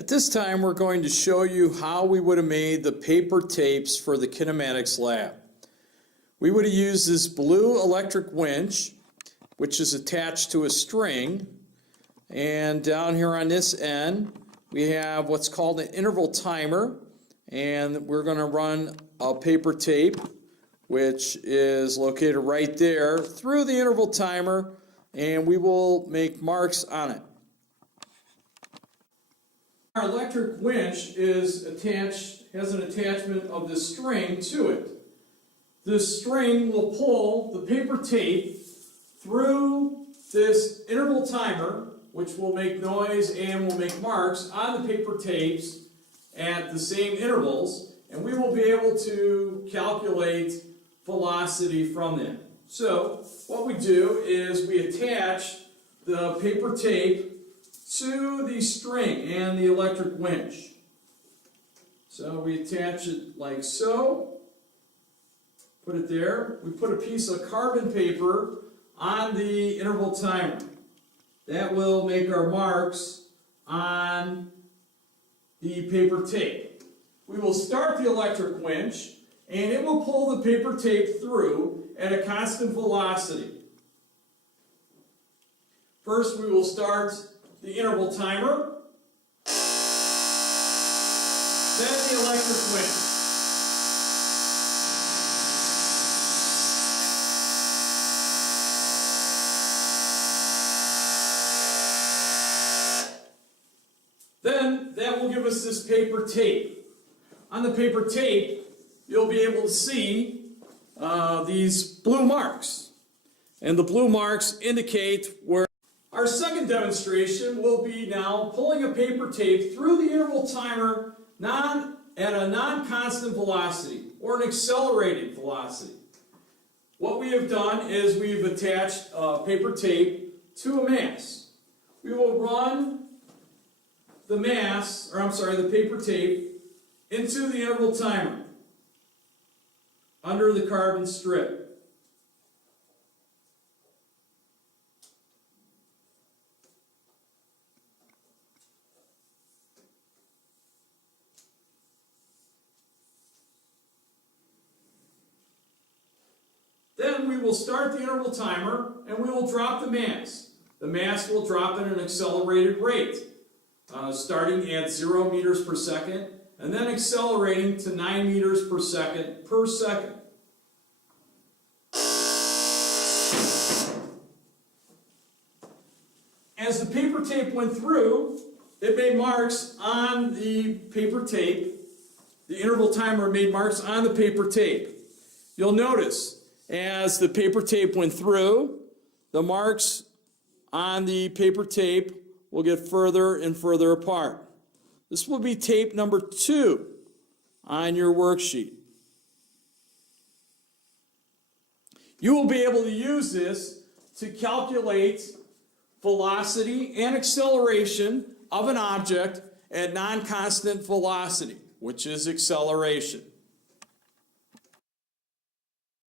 At this time, we're going to show you how we would have made the paper tapes for the kinematics lab. We would have used this blue electric winch, which is attached to a string, and down here on this end we have what's called an interval timer, and we're going to run a paper tape, which is located right there, through the interval timer, and we will make marks on it. Our electric winch is attached, has an attachment of this string to it. This string will pull the paper tape through this interval timer, which will make noise and will make marks on the paper tapes at the same intervals, and we will be able to calculate velocity from that. So what we do is we attach the paper tape to the string and the electric winch. So we attach it like so, put it there. We put a piece of carbon paper on the interval timer. That will make our marks on the paper tape. We will start the electric winch, and it will pull the paper tape through at a constant velocity. First, we will start the interval timer, then the electric winch. Then that will give us this paper tape. On the paper tape, you'll be able to see these blue marks. And the blue marks indicate where. Our second demonstration will be now pulling a paper tape through the interval timer at a non-constant velocity, or an accelerated velocity. What we have done is we've attached paper tape to a mass. We will run the paper tape into the interval timer under the carbon strip. Then we will start the interval timer and we will drop the mass. The mass will drop at an accelerated rate, starting at 0 meters per second and then accelerating to 9 meters per second per second. As the paper tape went through, it made marks on the paper tape. The interval timer made marks on the paper tape. You'll notice as the paper tape went through, the marks on the paper tape will get further and further apart. This will be tape number 2 on your worksheet. You will be able to use this to calculate velocity and acceleration of an object at non-constant velocity, which is acceleration.